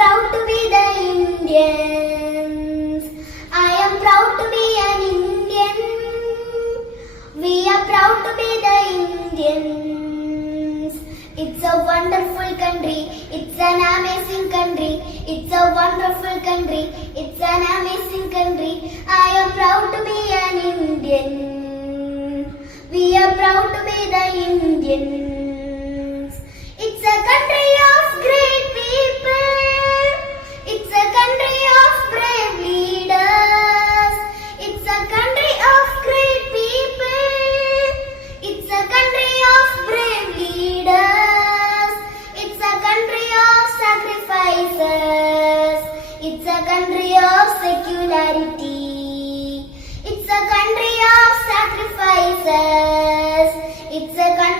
proud to be the Indians. I am proud to be an Indian. We are proud to be the Indians. It's a wonderful country. It's an amazing country. It's a wonderful country. It's an amazing country. I am proud to be an Indian. We are proud to be the Indian.